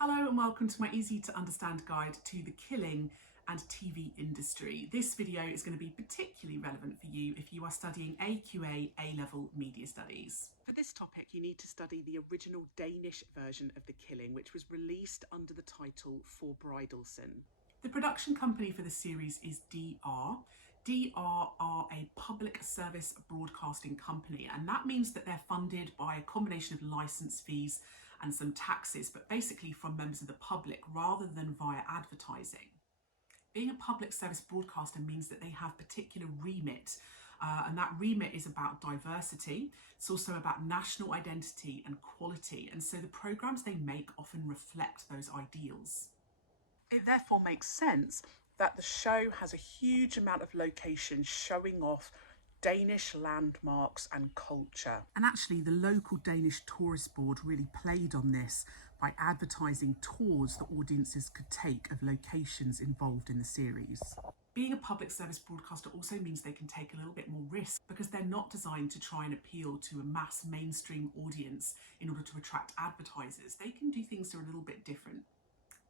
Hello and welcome to my easy to understand guide to the killing and TV industry. This video is going to be particularly relevant for you if you are studying AQA A-level media studies. For this topic, you need to study the original Danish version of The Killing, which was released under the title Forbrydelsen. The production company for the series is DR. DR are a public service broadcasting company, and that means that they're funded by a combination of license fees and some taxes, but basically from members of the public rather than via advertising. Being a public service broadcaster means that they have particular remit, and that remit is about diversity. It's also about national identity and quality, and so the programmes they make often reflect those ideals. It therefore makes sense that the show has a huge amount of locations showing off Danish landmarks and culture. And actually, the local Danish tourist board really played on this by advertising tours that audiences could take of locations involved in the series. Being a public service broadcaster also means they can take a little bit more risk because they're not designed to try and appeal to a mass mainstream audience in order to attract advertisers. They can do things that are a little bit different.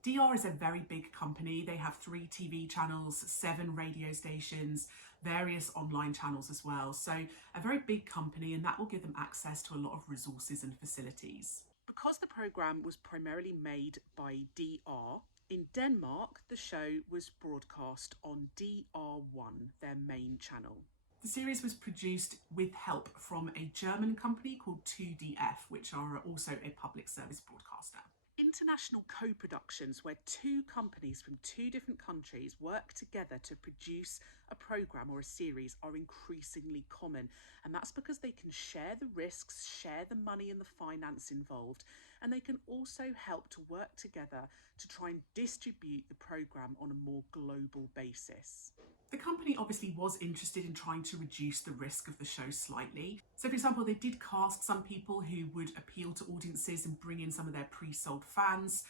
DR is a very big company. They have 3 TV channels, 7 radio stations, various online channels as well. So a very big company, and that will give them access to a lot of resources and facilities. Because the programme was primarily made by DR, in Denmark, the show was broadcast on DR1, their main channel. The series was produced with help from a German company called 2DF, which are also a public service broadcaster. International co-productions where 2 companies from 2 different countries work together to produce a programme or a series are increasingly common, and that's because they can share the risks, share the money and the finance involved, and they can also help to work together to try and distribute the programme on a more global basis. The company obviously was interested in trying to reduce the risk of the show slightly. So for example, they did cast some people who would appeal to audiences and bring in some of their pre-sold fans.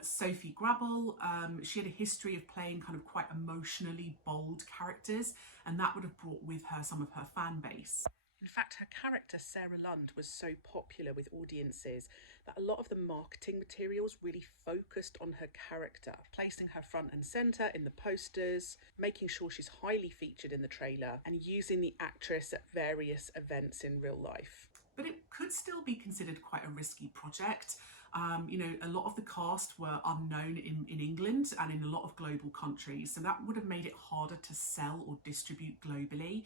Sophie Grabel, she had a history of playing kind of quite emotionally bold characters, and that would have brought with her some of her fan base. In fact, her character, Sarah Lund, was so popular with audiences that a lot of the marketing materials really focused on her character, placing her front and centre in the posters, making sure she's highly featured in the trailer, and using the actress at various events in real life. But it could still be considered quite a risky project. A lot of the cast were unknown in England and in a lot of global countries, so that would have made it harder to sell or distribute globally.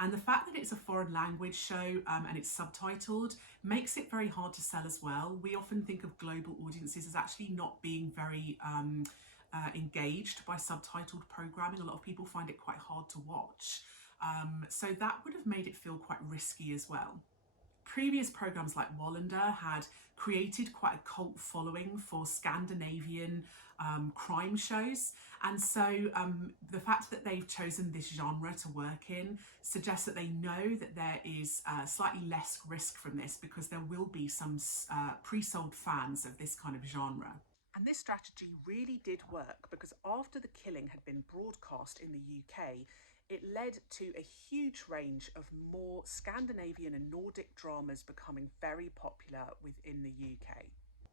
And the fact that it's a foreign language show and it's subtitled makes it very hard to sell as well. We often think of global audiences as actually not being very engaged by subtitled programming. A lot of people find it quite hard to watch. So that would have made it feel quite risky as well. Previous programmes like Wallander had created quite a cult following for Scandinavian crime shows, and so the fact that they've chosen this genre to work in suggests that they know that there is slightly less risk from this because there will be some pre-sold fans of this kind of genre. And this strategy really did work because after The Killing had been broadcast in the UK, it led to a huge range of more Scandinavian and Nordic dramas becoming very popular within the UK.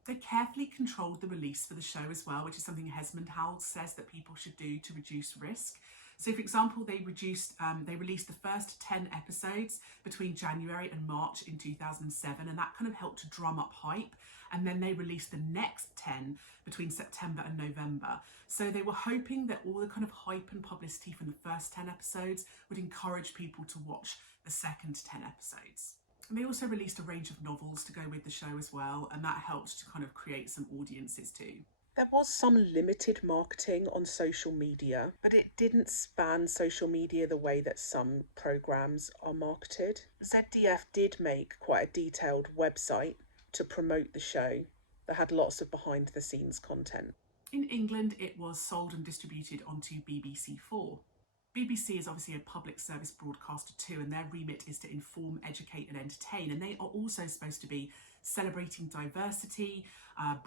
They carefully controlled the release for the show as well, which is something Hesmond Howell says that people should do to reduce risk. So for example, they released the first 10 episodes between January and March in 2007, and that kind of helped to drum up hype. And then they released the next 10 between September and November. So they were hoping that all the kind of hype and publicity from the first 10 episodes would encourage people to watch the second 10 episodes. And they also released a range of novels to go with the show as well, and that helped to kind of create some audiences too. There was some limited marketing on social media, but it didn't span social media the way that some programmes are marketed. ZDF did make quite a detailed website to promote the show that had lots of behind-the-scenes content. In England, it was sold and distributed onto BBC4. BBC is obviously a public service broadcaster too, and their remit is to inform, educate and entertain, and they are also supposed to be celebrating diversity,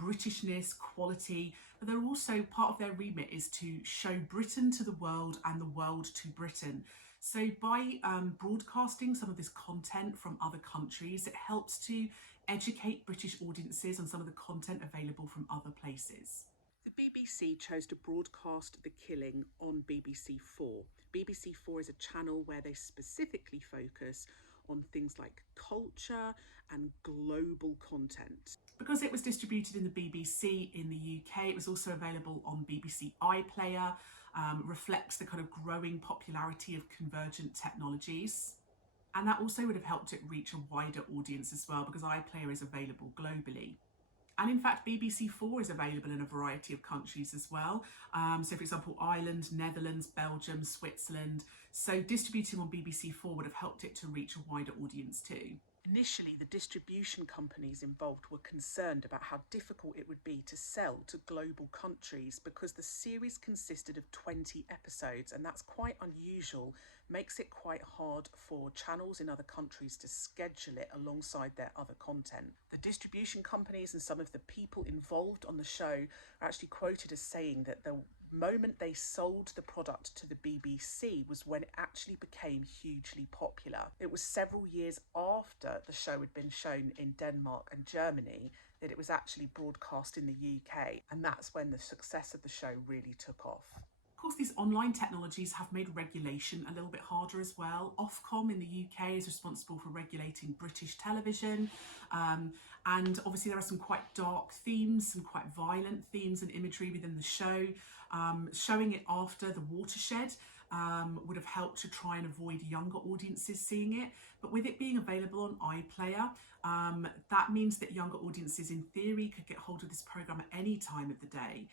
Britishness, quality, but they're also, part of their remit is to show Britain to the world and the world to Britain. So by broadcasting some of this content from other countries, it helps to educate British audiences on some of the content available from other places. The BBC chose to broadcast the killing on BBC 4. BBC 4 is a channel where they specifically focus on things like culture and global content. Because it was distributed in the BBC in the UK, it was also available on BBC iPlayer, reflects the kind of growing popularity of convergent technologies. And that also would have helped it reach a wider audience as well, because iPlayer is available globally. And in fact, BBC 4 is available in a variety of countries as well. So for example, Ireland, Netherlands, Belgium, Switzerland. So distributing on BBC 4 would have helped it to reach a wider audience too. Initially, the distribution companies involved were concerned about how difficult it would be to sell to global countries because the series consisted of 20 episodes, and that's quite unusual, makes it quite hard for channels in other countries to schedule it alongside their other content. The distribution companies and some of the people involved on the show are actually quoted as saying that the moment they sold the product to the BBC was when it actually became hugely popular. It was several years after the show had been shown in Denmark and Germany that it was actually broadcast in the UK, and that's when the success of the show really took off. Of course, these online technologies have made regulation a little bit harder as well. Ofcom in the UK is responsible for regulating British television. And obviously there are some quite dark themes, some quite violent themes and imagery within the show. Showing it after the watershed would have helped to try and avoid younger audiences seeing it. But with it being available on iPlayer, that means that younger audiences in theory could get hold of this programme at any time of the day.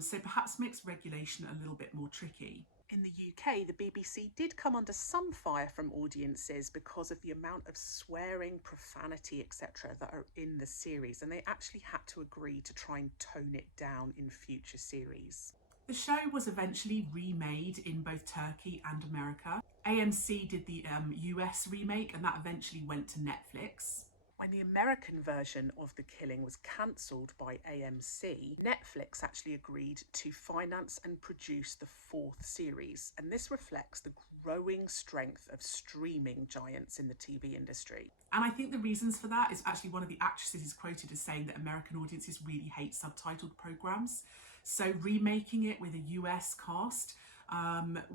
So perhaps makes regulation a little bit more tricky. In the UK, the BBC did come under some fire from audiences because of the amount of swearing, profanity, etc. that are in the series, and they actually had to agree to try and tone it down in future series. The show was eventually remade in both Turkey and America. AMC did the US remake, and that eventually went to Netflix. When the American version of The Killing was cancelled by AMC, Netflix actually agreed to finance and produce the 4th series, and this reflects the growing strength of streaming giants in the TV industry. And I think the reasons for that is actually one of the actresses is quoted as saying that American audiences really hate subtitled programmes, so remaking it with a US cast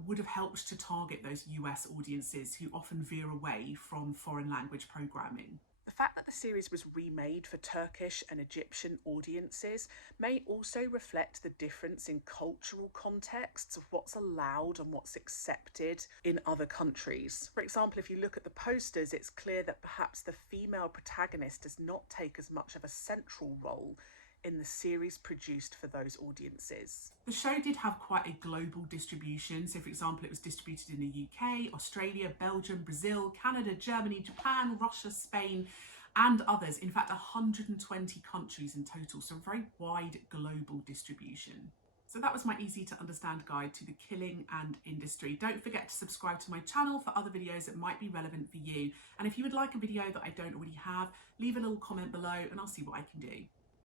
would have helped to target those US audiences who often veer away from foreign language programming. The fact that the series was remade for Turkish and Egyptian audiences may also reflect the difference in cultural contexts of what's allowed and what's accepted in other countries. For example, if you look at the posters, it's clear that perhaps the female protagonist does not take as much of a central role in the series produced for those audiences. The show did have quite a global distribution. So for example, it was distributed in the UK, Australia, Belgium, Brazil, Canada, Germany, Japan, Russia, Spain, and others. In fact, 120 countries in total. So a very wide global distribution. So that was my easy to understand guide to the killing and industry. Don't forget to subscribe to my channel for other videos that might be relevant for you. And if you would like a video that I don't already have, leave a little comment below and I'll see what I can do.